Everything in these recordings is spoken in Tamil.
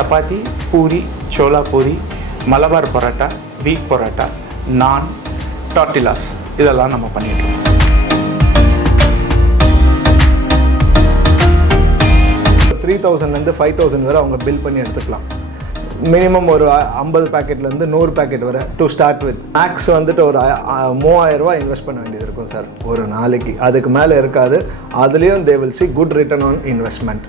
சப்பாத்தி, பூரி, சோலா பூரி, மலபார் பரோட்டா, வீக் பரோட்டா, நான், டார்டிலாஸ் இதெல்லாம் நம்ம பண்ணிட்டுருக்கோம். $3,000 5,000 வரை அவங்க பில் பண்ணி எடுத்துக்கலாம். மினிமம் ஒரு 50 பேக்கெட்லேருந்து 100 பேக்கெட் வரை டு ஸ்டார்ட் வித். மேக்ஸ் வந்துட்டு ஒரு $3,000 இன்வெஸ்ட் பண்ண வேண்டியது இருக்கும் சார் ஒரு நாளைக்கு. அதுக்கு மேலே இருக்காது. அதுலேயும் they will see good return on investment.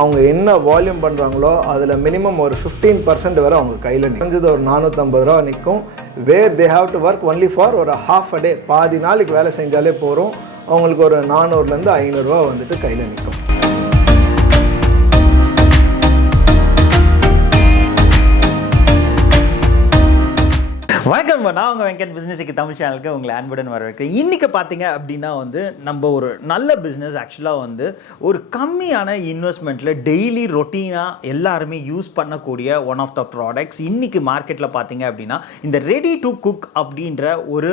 அவங்க என்ன வால்யூம் பண்ணுறாங்களோ அதில் மினிமம் ஒரு 15% வரை அவங்க கையில் நிற்கிறது ஒரு $450 நிற்கும். Where they have to work only for ஒரு half a day, பாதி நாளைக்கு வேலை செஞ்சாலே போகிறோம். அவங்களுக்கு ஒரு $400 500 வந்துட்டு கையில் நிற்கும். வணக்கம், நான் உங்கள் வெங்கட் பிஸ்னஸுக்கு தமிழ் சேனலுக்கு உங்களை அன்புடன் வரவேற்கிறேன். இன்றைக்கி பார்த்தீங்க அப்படின்னா நம்ம ஒரு நல்ல பிஸ்னஸ் ஆக்சுவலாக ஒரு கம்மியான இன்வெஸ்ட்மெண்ட்டில் டெய்லி ரொட்டீனாக எல்லாருமே யூஸ் பண்ணக்கூடிய ஒன் ஆஃப் த ப்ராடக்ட்ஸ் இன்றைக்கி மார்க்கெட்டில் பார்த்தீங்க அப்படின்னா இந்த ரெடி டு குக் அப்படின்ற ஒரு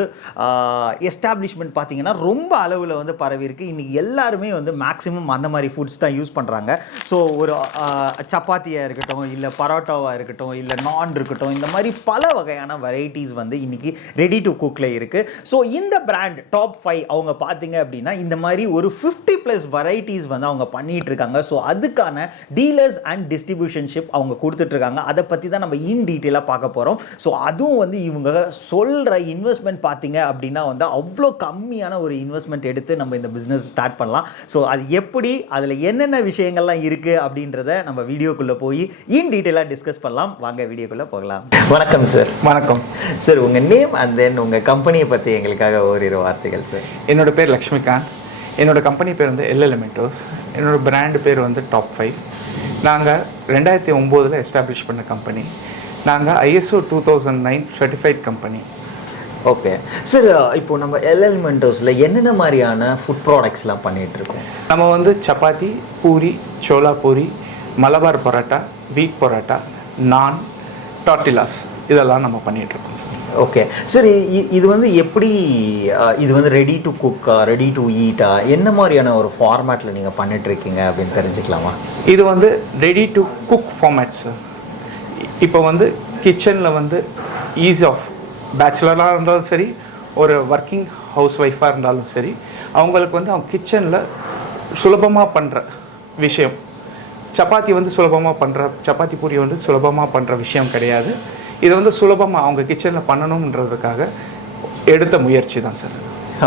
எஸ்டாப்ளிஷ்மெண்ட் பார்த்தீங்கன்னா ரொம்ப அளவில் பரவி இருக்குது. இன்றைக்கி எல்லாருமே மேக்ஸிமம் அந்த மாதிரி ஃபுட்ஸ் தான் யூஸ் பண்ணுறாங்க. ஸோ ஒரு சப்பாத்தியாக இருக்கட்டும், இல்லை பரோட்டாவாக இருக்கட்டும், இல்லை நான் இருக்கட்டும், இந்த மாதிரி பல வகையான வெரைட்டி இன்னைக்கு ரெடி டு குக்ல இருக்கு. ஸோ இந்த பிராண்ட் டாப் 5 அவங்க பார்த்தீங்க அப்படின்னா இந்த மாதிரி ஒரு 50+ வெரைட்டிஸ் அவங்க பண்ணிட்டு இருக்காங்க. ஸோ அதுக்கான டீலர்ஸ் அண்ட் டிஸ்ட்ரிபியூஷன்ஷிப் அவங்க கொடுத்துட்டு இருக்காங்க. அதை பற்றி தான் நம்ம இன் டீட்டெயிலாக பார்க்க போகிறோம். ஸோ அதுவும் இவங்க சொல்கிற இன்வெஸ்ட்மெண்ட் பார்த்தீங்க அப்படின்னா அவ்வளோ கம்மியான ஒரு இன்வெஸ்ட்மெண்ட் எடுத்து நம்ம இந்த பிஸ்னஸ் ஸ்டார்ட் பண்ணலாம். ஸோ அது எப்படி, அதில் என்னென்ன விஷயங்கள்லாம் இருக்குது அப்படின்றத நம்ம வீடியோக்குள்ளே போய் இன் டீட்டெயிலாக டிஸ்கஸ் பண்ணலாம். வாங்க வீடியோக்குள்ளே போகலாம். வணக்கம் சார். வணக்கம் சார். உங்கள் நேம் அண்ட் தென் உங்கள் கம்பெனியை பற்றி எங்களுக்காக ஓரிரு வார்த்தைகள் சார். என்னோட பேர் லக்ஷ்மிகாந்த். என்னோட கம்பெனி பேர் Alimentos. என்னோட பிராண்டு பேர் டாப் 5. நாங்கள் 2009 எஸ்டாப்ளிஷ் பண்ண கம்பெனி. நாங்கள் ISO 2009 certified company. Okay sir, இப்போது நம்ம Alimentosல என்னென்ன மாதிரியான ஃபுட் ப்ராடக்ட்ஸ்லாம் பண்ணிகிட்ருக்கோம்? நம்ம சப்பாத்தி, பூரி, சோலா பூரி, மலபார் பரோட்டா, வீக் பரோட்டா, நான், டார்டிலாஸ் இதெல்லாம் நம்ம பண்ணிகிட்ருக்கோம் சார். ஓகே சார், இது எப்படி இது ரெடி டு குக்கா, ரெடி டு ஈட்டா, என்ன மாதிரியான ஒரு ஃபார்மேட்டில் நீங்கள் பண்ணிகிட்ருக்கீங்க அப்படின்னு தெரிஞ்சுக்கலாமா? இது ready to cook format sir. இப்போ கிச்சனில் ஈஸி ஆஃப் பேச்சுலராக இருந்தாலும் சரி, ஒரு ஒர்க்கிங் ஹவுஸ் ஒய்ஃபாக இருந்தாலும் சரி, அவங்களுக்கு அவங்க கிச்சனில் சுலபமாக பண்ணுற விஷயம். சப்பாத்தி சுலபமாக பண்ணுற, சப்பாத்தி பூரி சுலபமாக பண்ணுற விஷயம் கிடையாது. இது சுலபமாக அவங்க கிச்சனில் பண்ணணுன்றதுக்காக எடுத்த முயற்சி தான் சார்.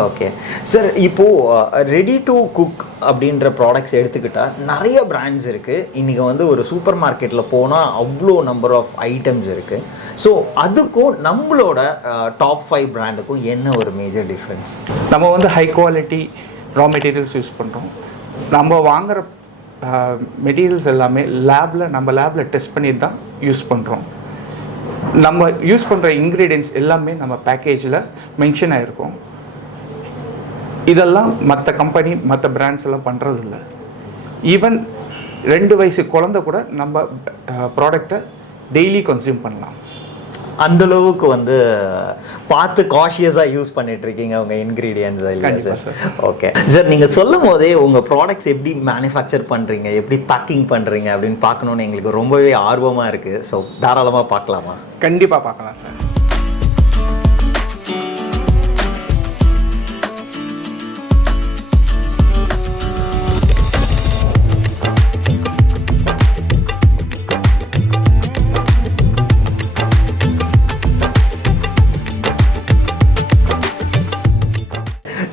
ஓகே சார், இப்போது ரெடி டு குக் அப்படின்ற ப்ராடக்ட்ஸ் எடுத்துக்கிட்டால் நிறைய பிராண்ட்ஸ் இருக்குது. இன்றைக்கி ஒரு சூப்பர் மார்க்கெட்டில் போனால் அவ்வளோ நம்பர் ஆஃப் ஐட்டம்ஸ் இருக்குது. ஸோ அதுக்கும் நம்மளோட டாப் 5 பிராண்டுக்கும் என்ன ஒரு மேஜர் டிஃப்ரென்ஸ்? நம்ம high quality raw materials use பண்ணுறோம். நம்ம வாங்குகிற மெட்டீரியல்ஸ் எல்லாமே நம்ம லேபில் டெஸ்ட் பண்ணி தான் யூஸ் பண்ணுறோம். நம்ம யூஸ் பண்ணுற இன்க்ரீடியன்ட்ஸ் எல்லாமே நம்ம பேக்கேஜில் மென்ஷன் ஆகிருக்கும். இதெல்லாம் மற்ற கம்பெனி, மற்ற பிராண்ட்ஸ் எல்லாம் பண்ணுறதில்ல. ஈவன் 2 வயசு குழந்தை கூட நம்ம ப்ராடக்டை டெய்லி கன்சியூம் பண்ணலாம். அந்தளவுக்கு பார்த்து காஷியஸாக யூஸ் பண்ணிகிட்ருக்கீங்க உங்கள் இன்க்ரீடியன்ட்ஸ் இல்லை சார்? ஓகே சார், நீங்கள் சொல்லும் போதே உங்கள் ப்ராடக்ட்ஸ் எப்படி மேனுஃபேக்சர் பண்ணுறீங்க, எப்படி பேக்கிங் பண்ணுறீங்க அப்படின்னு பார்க்கணுன்னு எங்களுக்கு ரொம்பவே ஆர்வமாக இருக்குது. ஸோ தாராளமாக பார்க்கலாமா? கண்டிப்பாக பார்க்கலாம் சார்.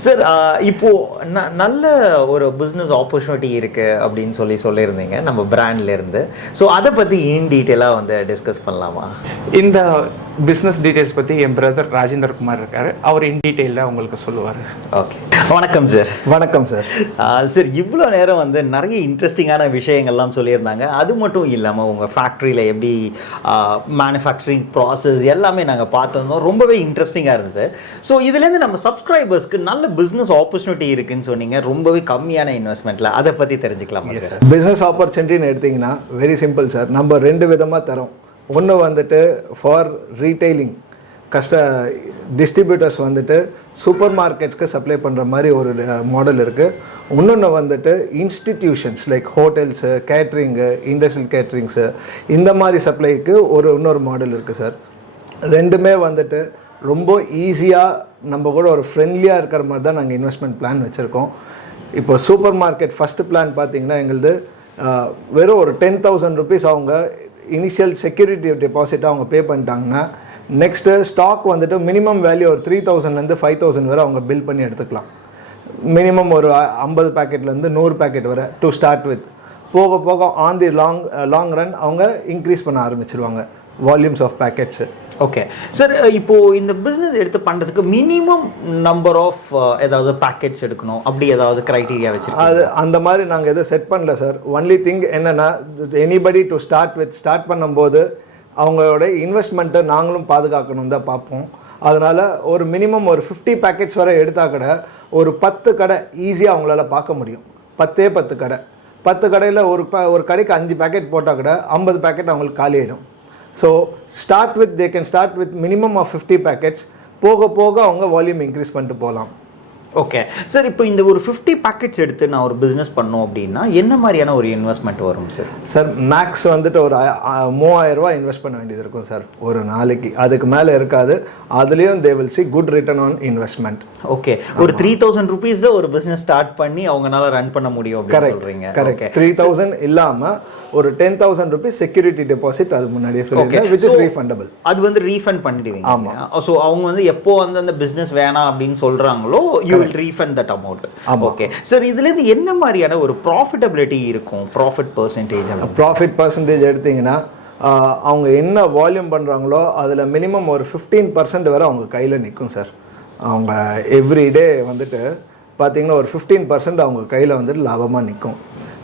சார், இப்போது நல்ல ஒரு பிஸ்னஸ் ஆப்பர்ச்சுனிட்டி இருக்குது அப்படின்னு சொல்லியிருந்தீங்க நம்ம பிராண்ட்லேருந்து. ஸோ அதை பற்றி இன் டீட்டெயிலாக டிஸ்கஸ் பண்ணலாமா? இந்த பிஸ்னஸ் டீட்டெயில்ஸ் பற்றி என் பிரதர் ராஜேந்திர குமார் இருக்கார். அவர் இன் டீட்டெயிலில் உங்களுக்கு சொல்லுவார். ஓகே, வணக்கம் சார். வணக்கம் சார். சார், இவ்வளோ நேரம் நிறைய இன்ட்ரெஸ்டிங்கான விஷயங்கள்லாம் சொல்லியிருந்தாங்க. அது மட்டும் இல்லாமல் உங்கள் ஃபேக்ட்ரியில் எப்படி மேனுஃபேக்சரிங் ப்ராசஸ் எல்லாமே நாங்கள் பார்த்துருந்தோம். ரொம்பவே இன்ட்ரெஸ்டிங்காக இருந்தது. ஸோ இதுலேருந்து நம்ம சப்ஸ்கிரைபர்ஸ்க்கு நல்ல பிஸ்னஸ் ஆப்பர்ச்சுனிட்டி இருக்குன்னு சொன்னீங்க, ரொம்பவே கம்மியான இன்வெஸ்ட்மெண்ட்டில். அதை பற்றி தெரிஞ்சுக்கலாமா சார்? பிஸ்னஸ் ஆப்பர்ச்சுனிட்டின்னு எடுத்திங்கன்னா வெரி சிம்பிள் சார். நம்ம 2 விதமாக தரோம். ஒன்று ஃபார் ரீட்டைலிங் டிஸ்ட்ரிபியூட்டர்ஸ் சூப்பர் மார்க்கெட்ஸ்க்கு சப்ளை பண்ணுற மாதிரி ஒரு மாடல் இருக்குது. இன்னொன்று வந்துட்டு institutions like hotels, catering, industrial caterings இந்த மாதிரி சப்ளைக்கு இன்னொரு மாடல் இருக்குது சார். ரெண்டுமே வந்துட்டு ரொம்ப ஈஸியாக நம்ம கூட ஒரு ஃப்ரெண்ட்லியாக இருக்கிற மாதிரி தான் நாங்கள் இன்வெஸ்ட்மெண்ட் பிளான் வச்சுருக்கோம். இப்போ சூப்பர் மார்க்கெட் ஃபஸ்ட்டு பிளான் பார்த்தீங்கன்னா எங்களுது வெறும் ஒரு 10,000 rupees அவங்க இனிஷியல் செக்யூரிட்டி டெபாசிட்டாக அவங்க பே பண்ணிட்டாங்கன்னா நெக்ஸ்ட்டு ஸ்டாக் வந்துட்டு மினிமம் வேல்யூ ஒரு 3,000 5,000 வரை அவங்க பில் பண்ணி எடுத்துக்கலாம். மினிமம் ஒரு 50 பேக்கெட்லேருந்து 100 பேக்கெட் வரை டு ஸ்டார்ட் வித். போக போக ஆன் தி லாங் ரன் அவங்க இன்க்ரீஸ் பண்ண ஆரம்பிச்சிருவாங்க volumes of packets. Okay sir, இப்போது இந்த பிஸ்னஸ் எடுத்து பண்ணுறதுக்கு மினிமம் நம்பர் ஆஃப் ஏதாவது பேக்கெட்ஸ் எடுக்கணும் அப்படி ஏதாவது க்ரைட்டீரியா வச்சுருக்கோம்? அது அந்த மாதிரி நாங்கள் எதுவும் செட் பண்ணல சார். ஒன்லி திங் என்னென்னா எனிபடி டு ஸ்டார்ட் பண்ணும்போது அவங்களோட இன்வெஸ்ட்மெண்ட்டை நாங்களும் பாதுகாக்கணும் தான் பார்ப்போம். அதனால் ஒரு மினிமம் ஒரு 50 பேக்கெட்ஸ் வரை எடுத்தால் கூட ஒரு 10 கடை ஈஸியாக அவங்களால பார்க்க முடியும். 10 கடை, 10 கடையில் ஒரு கடைக்கு 5 பேக்கெட் போட்டால் கூட 50 பேக்கெட் அவங்களுக்கு காலி ஆகிடும். So they can start with minimum of 50 packets. போக போக அவங்க வால்யூம் இன்க்ரீஸ் பண்ணிட்டு போகலாம். ஓகே சார், இப்போ இந்த ஒரு 50 பேக்கெட்ஸ் எடுத்து நான் ஒரு பிஸ்னஸ் பண்ணோம் அப்படின்னா என்ன மாதிரியான ஒரு இன்வெஸ்ட்மெண்ட் வரும் சார்? சார் மேக்ஸ் வந்துட்டு ஒரு 3,000 ரூபா இன்வெஸ்ட் பண்ண வேண்டியது இருக்கும் சார் ஒரு நாளைக்கு. அதுக்கு மேலே இருக்காது. அதுலேயும் they will see good return on investment. Okay, ஒரு 3,000 rupeesல ஒரு பிஸ்னஸ் ஸ்டார்ட் பண்ணி அவங்களால ரன் பண்ண முடியும் அப்படின்னு சொல்கிறீங்க? கரெக்ட். 3,000 இல்லாமல் ஒரு 10,000 rupees செக்யூரிட்டி டெபாசிட் அது முன்னாடியே சொல்லியிருக்கேன், which is refundable. அது வந்து ரீஃபண்ட் பண்ணிடுவீங்க? ஆமாம். ஸோ அவங்க வந்து எப்போ வந்து அந்த பிஸ்னஸ் வேணாம் அப்படின்னு சொல்கிறாங்களோ you will refund that amount. Okay sir, இதுலேருந்து என்ன மாதிரியான ஒரு ப்ராஃபிட்டபிலிட்டி இருக்கும்? ப்ராஃபிட் பர்சன்டேஜ் எடுத்திங்கன்னா அவங்க என்ன வால்யூம் பண்ணுறாங்களோ அதில் மினிமம் ஒரு 15% வரை அவங்க கையில் நிற்கும் சார். அவங்க எவ்ரிடே வந்துட்டு பார்த்திங்கன்னா ஒரு 15% அவங்க கையில் வந்துட்டு லாபமாக நிற்கும்.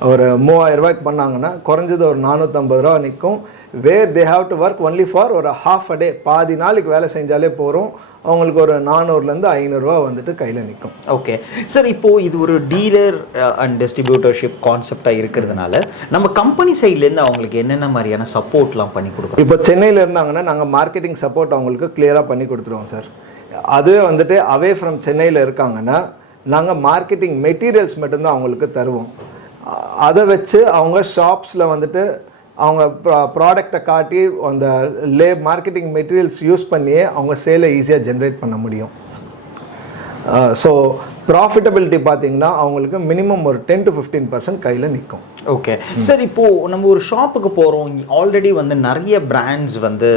ஒரு 3,000 ரூபாய்க்கு பண்ணாங்கன்னா குறைஞ்சது ஒரு 450 ரூபா நிற்கும். Where they have to work only for ஒரு half a day, பாதி நாளைக்கு வேலை செஞ்சாலே போகிறோம். அவங்களுக்கு ஒரு 400லேருந்து 500 ரூபா வந்துட்டு கையில் நிற்கும். ஓகே சார், இப்போது இது ஒரு டீலர் அண்ட் டிஸ்ட்ரிபியூட்டர்ஷிப் கான்செப்டாக இருக்கிறதுனால நம்ம கம்பெனி சைட்லேருந்து அவங்களுக்கு என்னென்ன மாதிரியான சப்போர்ட்லாம் பண்ணி கொடுக்குறோம்? இப்போ சென்னையில் இருந்தாங்கன்னா நாங்கள் மார்க்கெட்டிங் சப்போர்ட் அவங்களுக்கு கிளியராக பண்ணி கொடுத்துருவோம் சார். அதுவே வந்துட்டு அவே ஃப்ரம் சென்னையில் இருக்காங்கன்னா நாங்கள் மார்க்கெட்டிங் மெட்டீரியல்ஸ் மட்டும்தான் அவங்களுக்கு தருவோம். அதை வச்சு அவங்க ஷாப்ஸில் வந்துட்டு அவங்க ப்ராடக்டை காட்டி அந்த மார்க்கெட்டிங் மெட்டீரியல்ஸ் யூஸ் பண்ணியே அவங்க சேலை ஈஸியாக ஜென்ரேட் பண்ண முடியும். ஸோ ப்ராஃபிட்டபிலிட்டி பார்த்தீங்கன்னா அவங்களுக்கு மினிமம் ஒரு 10 to 15% கையில் நிற்கும். ஓகே சார், இப்போது நம்ம ஒரு ஷாப்புக்கு போகிறோம், ஆல்ரெடி வந்து நிறைய பிராண்ட்ஸ் வந்து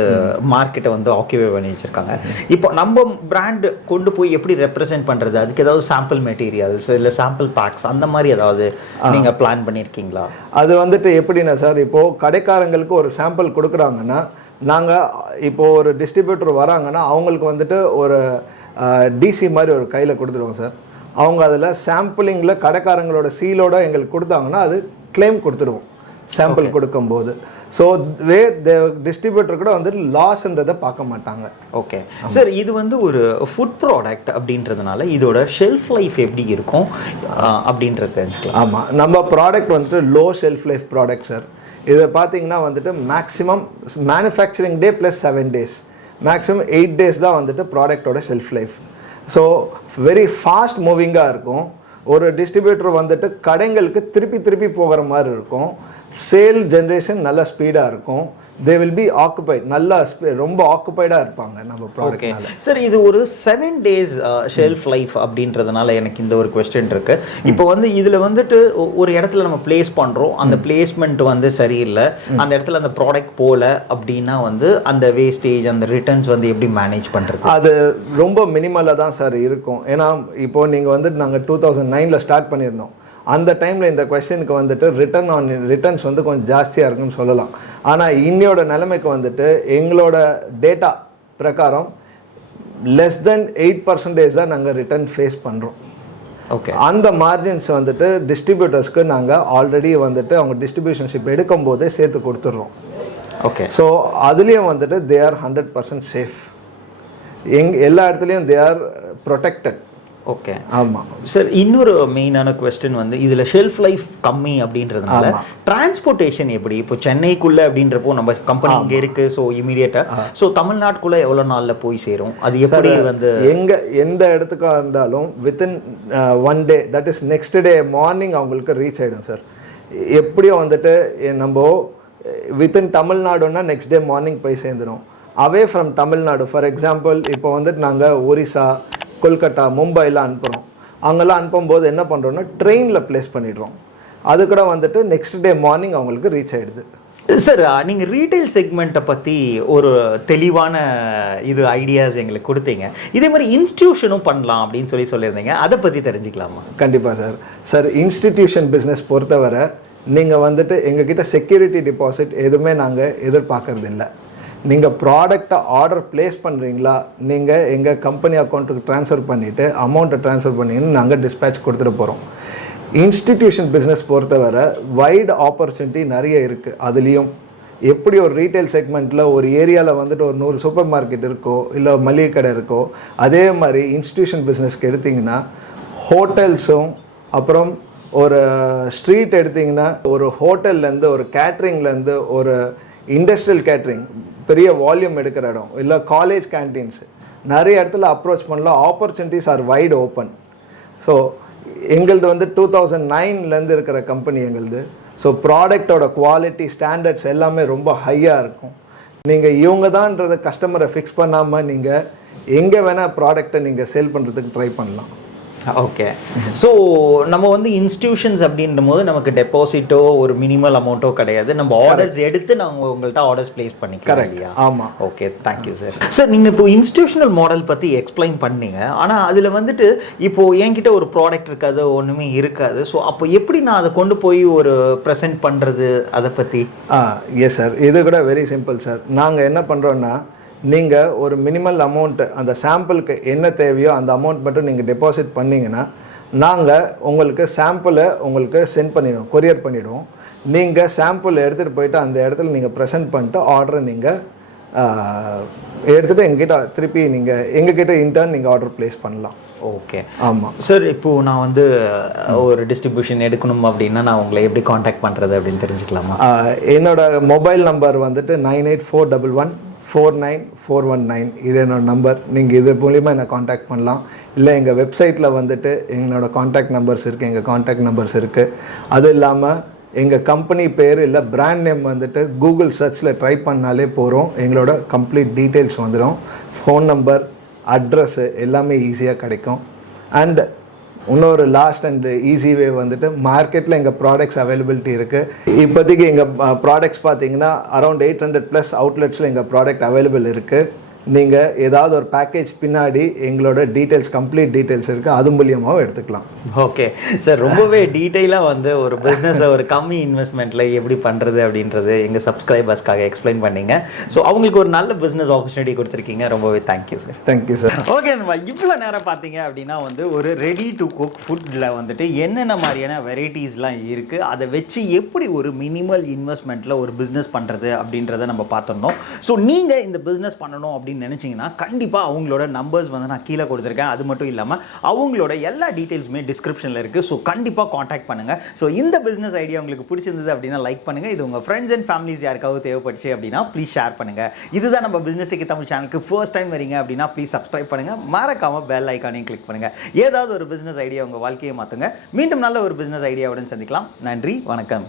மார்க்கெட்டை வந்து ஆக்கியூபை பண்ணி வச்சுருக்காங்க. இப்போ நம்ம பிராண்டு கொண்டு போய் எப்படி ரெப்ரசென்ட் பண்ணுறது? அதுக்கு ஏதாவது சாம்பிள் மெட்டீரியல்ஸ் இல்லை சாம்பிள் பேக்ஸ் அந்த மாதிரி ஏதாவது நீங்கள் பிளான் பண்ணியிருக்கீங்களா? அது வந்துட்டு எப்படின்னா சார், இப்போது கடைக்காரங்களுக்கு ஒரு சாம்பிள் கொடுக்குறாங்கன்னா நாங்கள் இப்போது ஒரு டிஸ்ட்ரிபியூட்டர் வராங்கன்னா அவங்களுக்கு வந்துட்டு ஒரு டிசி மாதிரி ஒரு கையில் கொடுத்துருவோம் சார். அவங்க அதில் சாம்பிளிங்கில் கடைக்காரங்களோட சீலோட எங்களுக்கு கொடுத்தாங்கன்னா அது கிளைம் கொடுத்துடுவோம் சாம்பிள் கொடுக்கும்போது. ஸோ டிஸ்ட்ரிபியூட்டர் கூட வந்துட்டு லாஸ்ன்றதை பார்க்க மாட்டாங்க. ஓகே சார், இது வந்து ஒரு ஃபுட் ப்ராடக்ட் அப்படின்றதுனால இதோட ஷெல்ஃப் லைஃப் எப்படி இருக்கும் அப்படின்றது தெரிஞ்சுக்கலாம். ஆமாம், நம்ம ப்ராடக்ட் வந்துட்டு low shelf life product sir. இதை பார்த்தீங்கன்னா வந்துட்டு maximum manufacturing day plus 7 days, maximum 8 days தான் வந்துட்டு ப்ராடக்டோட shelf life. So very fast மூவிங்காக இருக்கும். ஒரு டிஸ்ட்ரிபியூட்டர் வந்துட்டு கடைங்களுக்கு திருப்பி போகிற மாதிரி இருக்கும். சேல் ஜென்ரேஷன் நல்ல ஸ்பீடாக இருக்கும். தே வில் பி ஆக்குபைட், நல்லா ரொம்ப ஆக்குபைடாக இருப்பாங்க நம்ம ப்ராடக்ட்னால. சார், இது ஒரு 7 days ஷெல்ஃப் லைஃப் அப்படின்றதுனால எனக்கு இந்த ஒரு கொஸ்டின் இருக்குது. இப்போ வந்து இதில் வந்துட்டு ஒரு இடத்துல நம்ம பிளேஸ் பண்ணுறோம், அந்த பிளேஸ்மெண்ட் வந்து சரியில்லை, அந்த இடத்துல அந்த ப்ராடக்ட் போகல அப்படின்னா வந்து அந்த வேஸ்டேஜ் அந்த ரிட்டர்ன்ஸ் வந்து எப்படி மேனேஜ் பண்ணுறது? அது ரொம்ப மினிமலாக தான் சார் இருக்கும். ஏன்னா இப்போது நீங்கள் வந்துட்டு நாங்கள் 2009 ஸ்டார்ட் பண்ணியிருந்தோம். அந்த டைமில் இந்த கொஸ்டினுக்கு வந்துட்டு ரிட்டர்ன்ஸ் வந்து கொஞ்சம் ஜாஸ்தியாக இருக்குன்னு சொல்லலாம். ஆனால் இன்னையோட நிலைமைக்கு வந்துட்டு எங்களோட டேட்டா பிரகாரம் லெஸ் தென் 8% தான் நாங்கள் ரிட்டர்ன் ஃபேஸ் பண்ணுறோம். ஓகே, அந்த மார்ஜின்ஸ் வந்துட்டு டிஸ்ட்ரிபியூட்டர்ஸ்க்கு நாங்கள் ஆல்ரெடி வந்துட்டு அவங்க டிஸ்ட்ரிபியூஷன்ஷிப் எடுக்கும் போதே சேர்த்து கொடுத்துட்றோம். ஓகே, ஸோ அதுலேயும் வந்துட்டு தே ஆர் 100% சேஃப். எல்லா இடத்துலையும் தே ஆர் ப்ரொடெக்டட். ஓகே. ஆமாம் சார், இன்னொரு மெயினான கொஸ்டின் வந்து இதில் ஷெல்ஃப் லைஃப் கம்மி அப்படின்றதுனால டிரான்ஸ்போர்ட்டேஷன் எப்படி? இப்போ சென்னைக்குள்ளே அப்படின்றப்போ நம்ம கம்பெனி இங்கே இருக்குது, ஸோ இமீடியட்டாக ஸோ தமிழ்நாட்டுக்குள்ளே எவ்வளோ நாளில் போய் சேரும்? அது எப்படி வந்து எந்த இடத்துக்காக இருந்தாலும் within 1 day, that is next day morning அவங்களுக்கு ரீச் ஆகிடும் சார். எப்படியும் வந்துட்டு நம்ம வித்தின் தமிழ்நாடுன்னா நெக்ஸ்ட் டே மார்னிங் போய் சேர்ந்துடும். Away from Tamil Nadu, for example இப்போ வந்துட்டு நாங்கள் ஒரிசா, கொல்கட்டா, மும்பைலாம் அனுப்புகிறோம். அங்கெல்லாம் அனுப்பும்போது என்ன பண்ணுறோன்னா ட்ரெயினில் ப்ளேஸ் பண்ணிடுறோம். அது கூட வந்துட்டு நெக்ஸ்ட் டே மார்னிங் அவங்களுக்கு ரீச் ஆகிடுது. சார், நீங்கள் ரீட்டைல் செக்மெண்ட்டை பற்றி ஒரு தெளிவான ஐடியாஸ் எங்களுக்கு கொடுத்தீங்க. இதே மாதிரி இன்ஸ்டிடியூஷனும் பண்ணலாம் அப்படின்னு சொல்லியிருந்தீங்க, அதை பற்றி தெரிஞ்சுக்கலாமா? கண்டிப்பாக சார். சார், இன்ஸ்டிடியூஷன் பிஸ்னஸ் பொறுத்தவரை நீங்கள் வந்துட்டு எங்ககிட்ட செக்யூரிட்டி டிபாசிட் எதுவுமே நாங்கள் எதிர்பார்க்கறது இல்லை. நீங்கள் ப்ராடக்டை ஆர்டர் ப்ளேஸ் பண்ணுறீங்களா, நீங்கள் எங்கள் கம்பெனி அக்கௌண்ட்டுக்கு ட்ரான்ஸ்ஃபர் பண்ணிவிட்டு அமௌண்ட்டை ட்ரான்ஸ்ஃபர் பண்ணிங்கன்னு நாங்கள் டிஸ்பேச் கொடுத்துட்டு போகிறோம். இன்ஸ்டிடியூஷன் பிஸ்னஸ் பொறுத்தவரை வைடு ஆப்பர்ச்சுனிட்டி நிறைய இருக்குது. அதுலேயும் எப்படி ஒரு ரீட்டைல் செக்மெண்ட்டில் ஒரு ஏரியாவில் வந்துட்டு ஒரு 100 சூப்பர் மார்க்கெட் இருக்கோ, இல்லை மளிகை கடை இருக்கோ, அதே மாதிரி இன்ஸ்டிடியூஷன் பிஸ்னஸ்க்கு எடுத்திங்கன்னா ஹோட்டல்ஸும், அப்புறம் ஒரு ஸ்ட்ரீட் எடுத்திங்கன்னா ஒரு ஹோட்டல்லேருந்து, ஒரு கேட்ரிங்லேருந்து, ஒரு இண்டஸ்ட்ரியல் கேட்ரிங், பெரிய வால்யூம் எடுக்கிற இடம், இல்லை காலேஜ் கேன்டீன்ஸு, நிறைய இடத்துல அப்ரோச் பண்ணலாம். Opportunities are white open. So எங்களது வந்து 2009 இருக்கிற கம்பெனி எங்களது. ஸோ ப்ராடக்டோட குவாலிட்டி ஸ்டாண்டர்ட்ஸ் எல்லாமே ரொம்ப ஹையாக இருக்கும். நீங்கள் இவங்க தான்ன்றதை கஸ்டமரை ஃபிக்ஸ் பண்ணாமல் நீங்கள் எங்கே வேணால் ப்ராடக்டை நீங்கள் சேல் பண்ணுறதுக்கு ட்ரை பண்ணலாம். ஓகே. ஸோ நம்ம வந்து இன்ஸ்டிடியூஷன்ஸ் அப்படின்ற போது நமக்கு டெபாசிட்டோ ஒரு மினிமல் அமௌண்ட்டோ கிடையாது. நம்ம ஆர்டர்ஸ் எடுத்து நாங்கள் உங்கள்கிட்ட ஆர்டர்ஸ் பிளேஸ் பண்ணிக்கலாம் இல்லையா? ஆமாம். Okay, thank you sir. சார், நீங்கள் இப்போ இன்ஸ்டிடியூஷனல் மாடல் பற்றி எக்ஸ்பிளைன் பண்ணீங்க. ஆனால் அதில் வந்துட்டு இப்போது என்கிட்ட ஒரு ப்ராடக்ட் இருக்காது, ஒன்றுமே இருக்காது. ஸோ அப்போ எப்படி நான் அதை கொண்டு போய் ஒரு ப்ரெசென்ட் பண்ணுறது, அதை பற்றி? எஸ் சார், இது கூட வெரி சிம்பிள் சார். நாங்கள் என்ன பண்ணுறோன்னா, நீங்கள் ஒரு மினிமல் அமௌண்ட்டு அந்த சாம்பிளுக்கு என்ன தேவையோ அந்த அமௌண்ட் மட்டும் நீங்கள் டெபாசிட் பண்ணிங்கன்னா நாங்கள் உங்களுக்கு சாம்பிளை உங்களுக்கு சென்ட் பண்ணிடுவோம், கொரியர் பண்ணிவிடுவோம். நீங்கள் சாம்பிள் எடுத்துகிட்டு போயிட்டு அந்த இடத்துல நீங்கள் ப்ரெசென்ட் பண்ணிட்டு ஆர்டரை நீங்கள் எடுத்துகிட்டு எங்ககிட்ட திருப்பி நீங்கள் எங்ககிட்ட இன்டர்ன் நீங்கள் ஆர்டர் ப்ளேஸ் பண்ணலாம். ஓகே. ஆமாம் சார், இப்போது நான் வந்து ஒரு டிஸ்ட்ரிபியூஷன் எடுக்கணும் அப்படின்னா நான் உங்களை எப்படி காண்டாக்ட் பண்ணுறது அப்படின்னு தெரிஞ்சுக்கலாமா? என்னோட மொபைல் நம்பர் வந்துட்டு 9841149419. இது என்னோடய நம்பர். நீங்கள் இது மூலிமா என்னை காண்டாக்ட் பண்ணலாம். இல்லை எங்கள் வெப்சைட்டில் வந்துட்டு என்னோடய காண்டாக்ட் நம்பர்ஸ் இருக்குது, எங்கள் காண்டாக்ட் நம்பர்ஸ் இருக்குது. அது இல்லாமல் எங்கள் கம்பெனி பேர் இல்லை பிராண்ட் நேம் வந்துட்டு கூகுள் சர்ச்சில் ட்ரை பண்ணாலே போகிறோம், எங்களோட கம்ப்ளீட் டீட்டெயில்ஸ் வந்துடும். ஃபோன் நம்பர், அட்ரஸ்ஸு எல்லாமே ஈஸியாக கிடைக்கும். அண்ட் இன்னொரு லாஸ்ட் அண்ட் ஈஸி வே வந்துட்டு மார்க்கெட்டில் எங்கள் ப்ராடக்ட்ஸ் அவைலபிலிட்டி இருக்குது. இப்போதைக்கு எங்கள் ப்ராடக்ட்ஸ் பார்த்தீங்கன்னா அரௌண்ட் 800+ அவுட்லெட்ஸில் எங்கள் ப்ராடக்ட் அவைலபிள் இருக்குது. நீங்கள் ஏதாவது ஒரு பேக்கேஜ் பின்னாடி எங்களோட டீட்டெயில்ஸ், கம்ப்ளீட் டீட்டெயில்ஸ் இருக்குது, அது மூலியமாகவும் எடுத்துக்கலாம். ஓகே சார், ரொம்பவே டீட்டெயிலாக வந்து ஒரு பிஸ்னஸை ஒரு கம்மி இன்வெஸ்ட்மெண்ட்டில் எப்படி பண்ணுறது அப்படின்றது எங்கள் சப்ஸ்கிரைபர்ஸ்க்காக எக்ஸ்பிளைன் பண்ணிங்க. ஸோ அவங்களுக்கு ஒரு நல்ல பிஸ்னஸ் ஆப்பர்ச்சுனிட்டி கொடுத்துருக்கீங்க. ரொம்பவே thank you sir. Thank you sir. Okay, நம்ம இவ்வளோ நேரம் பார்த்தீங்க அப்படின்னா வந்து ஒரு ரெடி டு குக் ஃபுட்டில் வந்துட்டு என்னென்ன மாதிரியான வெரைட்டிஸ்லாம் இருக்குது, அதை வச்சு எப்படி ஒரு மினிமல் இன்வெஸ்ட்மெண்ட்டில் ஒரு பிஸ்னஸ் பண்ணுறது அப்படின்றத நம்ம பார்த்துருந்தோம். ஸோ நீங்கள் இந்த பிஸ்னஸ் பண்ணணும் அப்படின்னு நினைச்சீங்கன்னா கண்டிப்பாக அவங்களோட நம்பர்ஸ் வந்து நான் கீழே கொடுத்துருக்கேன். அது மட்டும் இல்லாமல் அவங்களோட எல்லா டீட்டெயில்ஸுமே டிஸ்கிரிப்ஷனில் இருக்குது. ஸோ கண்டிப்பாக காண்டாக்ட் பண்ணுங்கள். ஸோ இந்த பிஸ்னஸ் ஐடியா உங்களுக்கு பிடிச்சிருந்தது அப்படின்னா லைக் பண்ணுங்கள். இது உங்கள் ஃப்ரெண்ட்ஸ் அண்ட் ஃபேமிலிஸ் யாருக்காவது தேவைப்பட்டுச்சு அப்படின்னா ப்ளீஸ் ஷேர் பண்ணுங்கள். இதுதான் நம்ம பிஸ்னஸ் டெக்கி தமிழ் சேனலுக்கு ஃபர்ஸ்ட் டைம் வரீங்க அப்படின்னா ப்ளீஸ் சப்ஸ்கிரைப் பண்ணுங்கள். மறக்காமல் பெல் ஐக்கானையும் கிளிக் பண்ணுங்கள். ஏதாவது ஒரு பிஸ்னஸ் ஐடியா உங்கள் வாழ்க்கையை மாற்றுங்க. மீண்டும் நல்ல ஒரு பிஸ்னஸ் ஐடியாவுடன் சந்திக்கலாம். நன்றி, வணக்கம்.